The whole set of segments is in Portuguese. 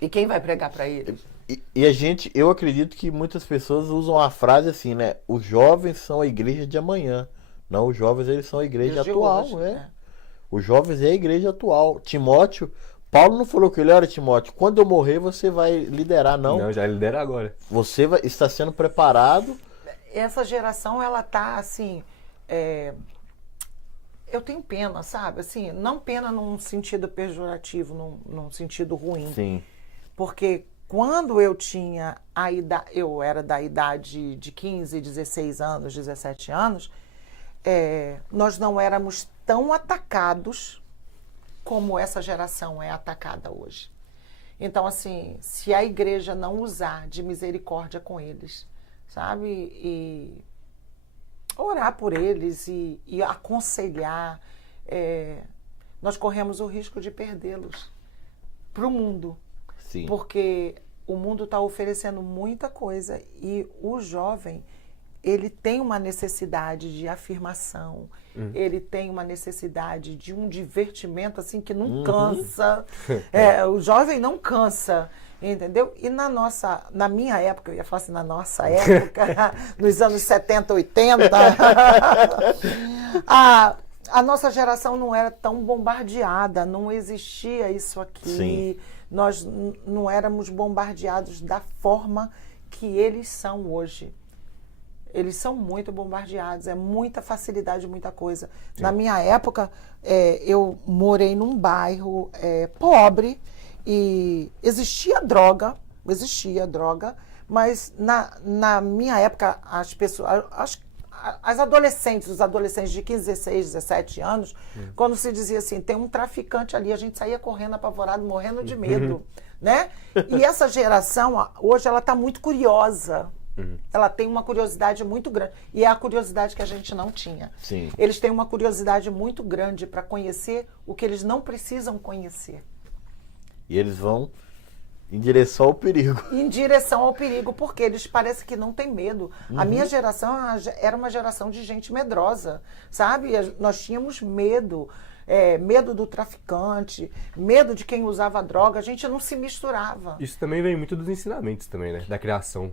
E quem vai pregar para eles? Eu acredito que muitas pessoas usam a frase assim, né? Os jovens são a igreja de amanhã. Não, os jovens eles são a igreja Os de atual, hoje, né? Os jovens é a igreja atual. Timóteo, Paulo não falou que ele era Timóteo. Quando eu morrer, você vai liderar, não. Não, já lidera agora. Você está sendo preparado. Essa geração, ela tá assim... eu tenho pena, sabe? Assim, não pena num sentido pejorativo, num sentido ruim. Sim. Porque quando eu tinha a idade, eu era da idade de 15, 16 anos, 17 anos, nós não éramos tão atacados como essa geração é atacada hoje. Então, assim, se a igreja não usar de misericórdia com eles, sabe? E orar por eles e aconselhar, nós corremos o risco de perdê-los para o mundo. Sim. Porque o mundo está oferecendo muita coisa e o jovem, ele tem uma necessidade de afirmação, ele tem uma necessidade de um divertimento assim que não cansa. O jovem não cansa, entendeu? E na minha época, eu ia falar assim, na nossa época, nos anos 70, 80, a nossa geração não era tão bombardeada, não existia isso aqui. Sim. Nós não éramos bombardeados da forma que eles são hoje. Eles são muito bombardeados, é muita facilidade, muita coisa. Sim. Na minha época, eu morei num bairro pobre e existia droga, mas na minha época, as pessoas, as adolescentes, os adolescentes de 15, 16, 17 anos, quando se dizia assim, tem um traficante ali, a gente saía correndo apavorado, morrendo de medo, né? E essa geração, hoje, ela está muito curiosa. Ela tem uma curiosidade muito grande. E é a curiosidade que a gente não tinha. Sim. Eles têm uma curiosidade muito grande para conhecer o que eles não precisam conhecer. E eles vão em direção ao perigo. Em direção ao perigo, porque eles parecem que não têm medo. A minha geração era uma geração de gente medrosa, sabe? Nós tínhamos medo. Medo do traficante, medo de quem usava droga, a gente não se misturava. Isso também vem muito dos ensinamentos também, né? Da criação.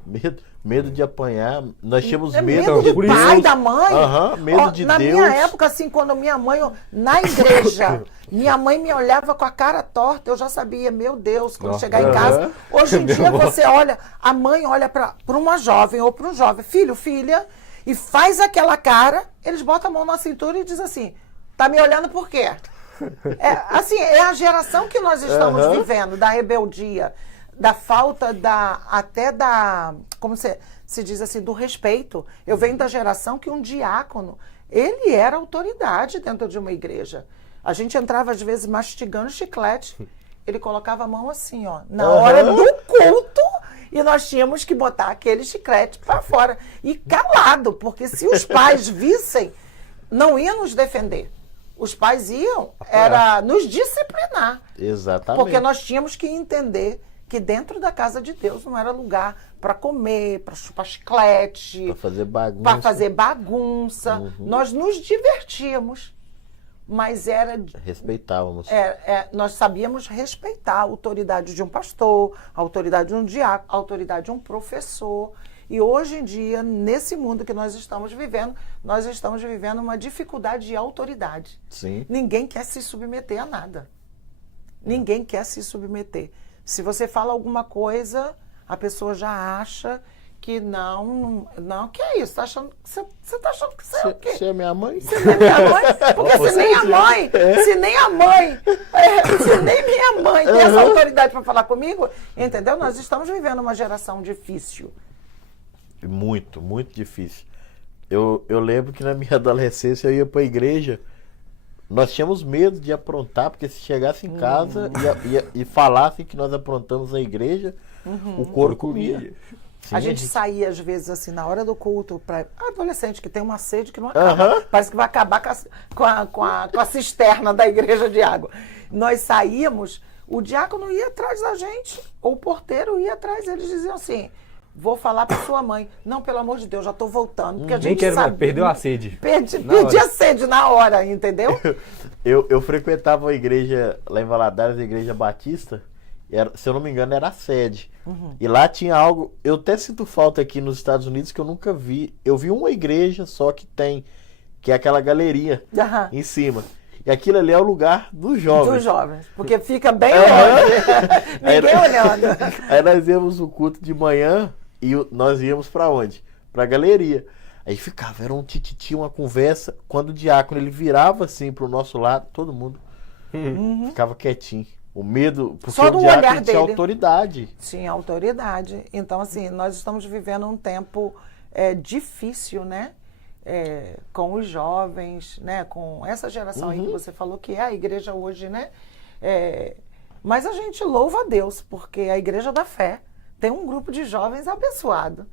Medo de apanhar. Nós tínhamos medo do pai, da mãe. Medo de na Deus. Minha época, assim, quando minha mãe, na igreja, minha mãe me olhava com a cara torta, eu já sabia, meu Deus, quando chegar em casa. Hoje em dia você olha, a mãe olha para uma jovem ou para um jovem, filho, filha, e faz aquela cara, eles botam a mão na cintura e diz assim, tá me olhando por quê? Assim, é a geração que nós estamos vivendo, da rebeldia, da falta como se diz assim, do respeito. Eu venho da geração que um diácono, ele era autoridade dentro de uma igreja. A gente entrava às vezes mastigando chiclete, ele colocava a mão assim, ó, na hora do culto, e nós tínhamos que botar aquele chiclete para fora. E calado, porque se os pais vissem, não iam nos defender. Os pais iam nos disciplinar. Exatamente. Porque nós tínhamos que entender que dentro da casa de Deus não era lugar para comer, para chupar chiclete, para fazer bagunça. Nós nos divertíamos, mas respeitávamos. Nós sabíamos respeitar a autoridade de um pastor, a autoridade de um diácono, a autoridade de um professor. E hoje em dia, nesse mundo que nós estamos vivendo uma dificuldade de autoridade. Sim. Ninguém quer se submeter a nada. Ninguém quer se submeter. Se você fala alguma coisa, a pessoa já acha que não, que é isso? Você está achando que você é o quê? Você é minha mãe? Você não é minha mãe? Porque se nem a mãe, se nem minha mãe tem essa autoridade para falar comigo, entendeu? Nós estamos vivendo uma geração difícil. Muito, muito difícil. Eu lembro que na minha adolescência eu ia para a igreja, nós tínhamos medo de aprontar, porque se chegasse em casa e falasse que nós aprontamos na igreja, o couro comia. Sim, a gente saía, às vezes, assim, na hora do culto, para adolescente que tem uma sede que não acaba. Parece que vai acabar com a cisterna da igreja de água. Nós saíamos, o diácono ia atrás da gente, ou o porteiro ia atrás, eles diziam assim... Vou falar para sua mãe. Não, pelo amor de Deus, já estou voltando. Porque a gente nem quero mais, sabe, perdeu a sede. Perdi a sede na hora, entendeu? Eu frequentava a igreja lá em Valadares, a igreja batista, se eu não me engano, era a sede. E lá tinha algo, eu até sinto falta aqui nos Estados Unidos que eu nunca vi. Eu vi uma igreja só que é aquela galeria Aham. em cima. E aquilo ali é o lugar dos jovens. Dos jovens, porque fica bem longe. Ninguém olhando. Aí nós íamos no culto de manhã e nós íamos pra onde? Pra galeria. Aí ficava, era um tititi, uma conversa. Quando o diácono ele virava assim pro nosso lado, todo mundo ficava quietinho. O medo, porque Só o do diácono olhar tinha dele. autoridade. Tinha autoridade. Então, assim, nós estamos vivendo um tempo difícil, né? Com os jovens, né? Com essa geração aí que você falou, que é a igreja hoje, né? Mas a gente louva a Deus, porque a igreja da fé tem um grupo de jovens abençoado.